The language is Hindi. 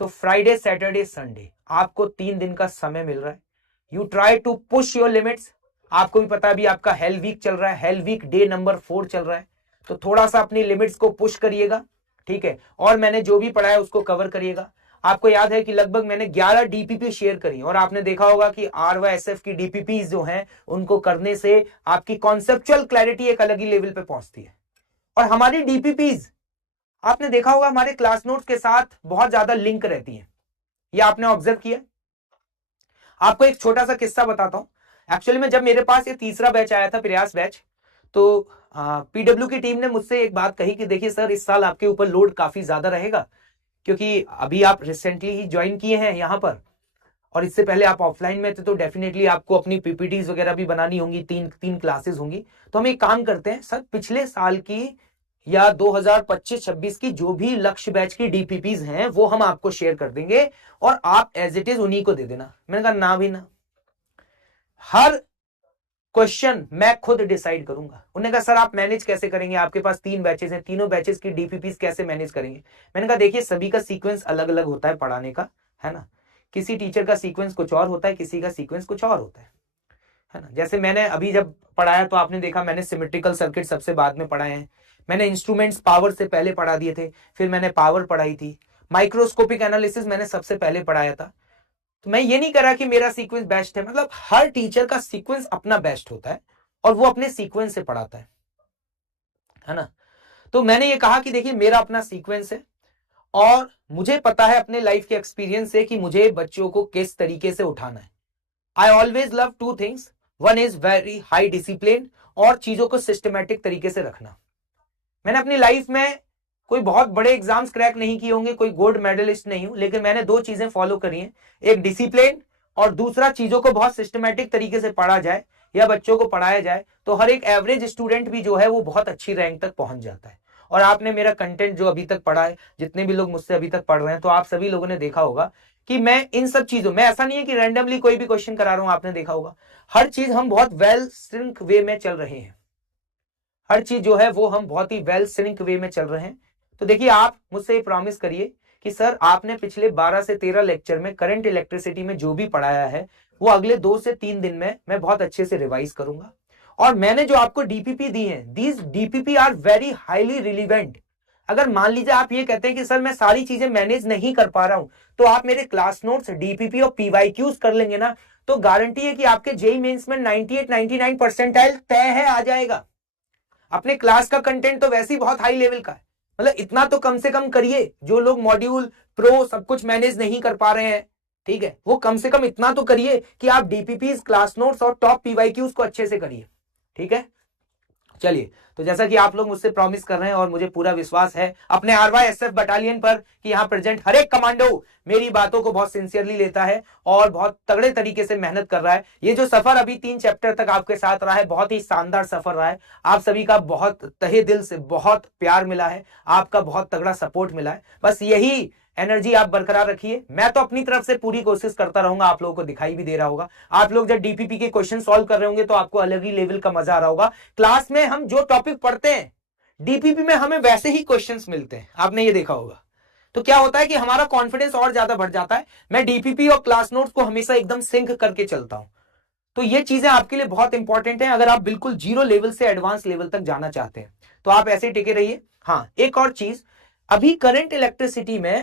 तो फ्राइडे सैटरडे संडे आपको 3 दिन का समय मिल रहा है। You try to push your limits. आपको भी पता है अभी आपका हेल वीक चल रहा है, हेल वीक डे नंबर 4 चल रहा है, तो थोड़ा सा अपनी लिमिट्स को पुश करिएगा, ठीक है। और मैंने जो भी पढ़ा है उसको कवर करिएगा। आपको याद है कि लगभग मैंने 11 डीपीपी शेयर करी और आपने देखा होगा कि RYSF की डीपीपी जो हैं उनको करने से आपकी कॉन्सेप्चुअल क्लैरिटी एक अलग ही लेवल पे पहुंचती है। और हमारी डीपीपीज आपने देखा होगा हमारे क्लास नोट्स के साथ बहुत ज्यादा लिंक रहती है, ये आपने ऑब्जर्व किया। आपको एक छोटा सा किस्सा बताता हूं। एक्चुअली में जब मेरे पास ये तीसरा बैच आया था, प्रयास बैच, तो पीडब्ल्यू की टीम ने मुझसे एक बात कही कि देखिए सर, इस साल आपके ऊपर लोड काफी ज्यादा रहेगा, क्योंकि अभी आप रिसेंटली ही ज्वाइन किए हैं यहाँ पर और इससे पहले आप ऑफलाइन में थे, तो डेफिनेटली आपको अपनी पीपीटीज वगैरह भी बनानी होंगी, तीन क्लासेस होंगी। तो हम एक काम करते हैं सर, पिछले साल की या 2025-26 की जो भी लक्ष्य बैच की डीपीपीज हैं वो हम आपको शेयर कर देंगे और आप एज इट इज उन्हीं को दे देना। मैंने कहा ना भी ना, हर क्वेश्चन मैं खुद डिसाइड करूंगा। उन्होंने कहा सर आप मैनेज कैसे करेंगे, आपके पास 3 बैचेस हैं, तीनों बैचेस की डीपीपीज कैसे मैनेज करेंगे। मैंने कहा देखिए सभी का सीक्वेंस अलग अलग होता है पढ़ाने का, है ना। किसी टीचर का सीक्वेंस कुछ और होता है, किसी का सीक्वेंस कुछ और होता है ना। जैसे मैंने अभी जब पढ़ाया तो आपने देखा मैंने सिमेट्रिकल सर्किट सबसे बाद में पढ़ाए हैं, मैंने इंस्ट्रूमेंट्स पावर से पहले पढ़ा दिए थे, फिर मैंने पावर पढ़ाई थी, माइक्रोस्कोपिक एनालिसिस मैंने सबसे पहले पढ़ाया था। तो मैं ये नहीं कह रहा कि मेरा सीक्वेंस बेस्ट है, मतलब हर टीचर का सीक्वेंस अपना बेस्ट होता है और वो अपने सीक्वेंस से पढ़ाता है ना। तो मैंने ये कहा कि देखिए मेरा अपना सीक्वेंस है और मुझे पता है अपने लाइफ के एक्सपीरियंस से कि मुझे बच्चों को किस तरीके से उठाना है। I always love 2 things, one is very high discipline और चीजों को सिस्टमैटिक तरीके से रखना। मैंने अपनी लाइफ में कोई बहुत बड़े एग्जाम्स क्रैक नहीं किए होंगे, कोई गोल्ड मेडलिस्ट नहीं हूं, लेकिन मैंने 2 चीजें फॉलो करी हैं, एक डिसिप्लिन और दूसरा चीजों को बहुत सिस्टमैटिक तरीके से पढ़ा जाए या बच्चों को पढ़ाया जाए तो हर एक एवरेज स्टूडेंट भी जो है वो बहुत अच्छी रैंक तक पहुंच जाता है। और आपने मेरा कंटेंट जो अभी तक पढ़ा है, जितने भी लोग मुझसे अभी तक पढ़ रहे हैं, तो आप सभी लोगों ने देखा होगा कि मैं इन सब चीजों में, ऐसा नहीं है कि रैंडमली कोई भी क्वेश्चन करा रहा हूं, आपने देखा होगा हर चीज हम बहुत वेल सिंक वे में चल रहे हैं, हर चीज जो है वो हम बहुत ही वेल सिंक वे में चल रहे हैं। तो देखिए आप मुझसे ये प्रॉमिस करिए कि सर आपने पिछले 12 से 13 लेक्चर में करंट इलेक्ट्रिसिटी में जो भी पढ़ाया है वो अगले 2 से 3 दिन में मैं बहुत अच्छे से रिवाइज करूंगा। और मैंने जो आपको डीपीपी दी है, these DPP are very highly relevant. अगर मान लीजिए आप ये कहते हैं कि सर मैं सारी चीजें मैनेज नहीं कर पा रहा हूं, तो आप मेरे क्लास नोट्स, डीपीपी और पीवाईक्यूज कर लेंगे ना, तो गारंटी है कि आपके जेईई मेंस में 98-99 परसेंटाइल तय है, आ जाएगा। अपने क्लास का कंटेंट तो वैसे ही बहुत हाई लेवल का है, मतलब इतना तो कम से कम करिए। जो लोग मॉड्यूल प्रो सब कुछ मैनेज नहीं कर पा रहे हैं, ठीक है, वो कम से कम इतना तो करिए कि आप डीपीपीज, क्लास नोट्स और टॉप पीवाईक्यूज को अच्छे से करिए, ठीक है। चलिए, तो जैसा कि आप लोग मुझसे प्रॉमिस कर रहे हैं और मुझे पूरा विश्वास है अपने RYSF बटालियन पर कि यहां प्रेजेंट हर एक कमांडो मेरी बातों को बहुत सिंसियरली लेता है और बहुत तगड़े तरीके से मेहनत कर रहा है। ये जो सफर अभी 3 चैप्टर तक आपके साथ रहा है, बहुत ही शानदार सफर रहा है। आप सभी का बहुत तहे दिल से बहुत प्यार मिला है, आपका बहुत तगड़ा सपोर्ट मिला है। बस यही एनर्जी आप बरकरार रखिए। मैं तो अपनी तरफ से पूरी कोशिश करता रहूंगा, आप लोगों को दिखाई भी दे रहा होगा। आप लोग जब डीपीपी के क्वेश्चन सॉल्व कर रहे होंगे तो आपको अलग ही लेवल का मजा आ रहा होगा। क्लास में हम जो टॉपिक पढ़ते हैं डीपीपी में हमें वैसे ही क्वेश्चंस मिलते हैं, आपने ये देखा होगा। तो क्या होता है कि हमारा कॉन्फिडेंस और ज्यादा बढ़ जाता है। मैं डीपीपी और क्लास नोट्स को हमेशा एकदम सिंक करके चलता हूं। तो ये चीजें आपके लिए बहुत इंपॉर्टेंट है अगर आप बिल्कुल जीरो लेवल से एडवांस लेवल तक जाना चाहते हैं, तो आप ऐसे टिके रहिए। हाँ, एक और चीज, अभी करंट इलेक्ट्रिसिटी में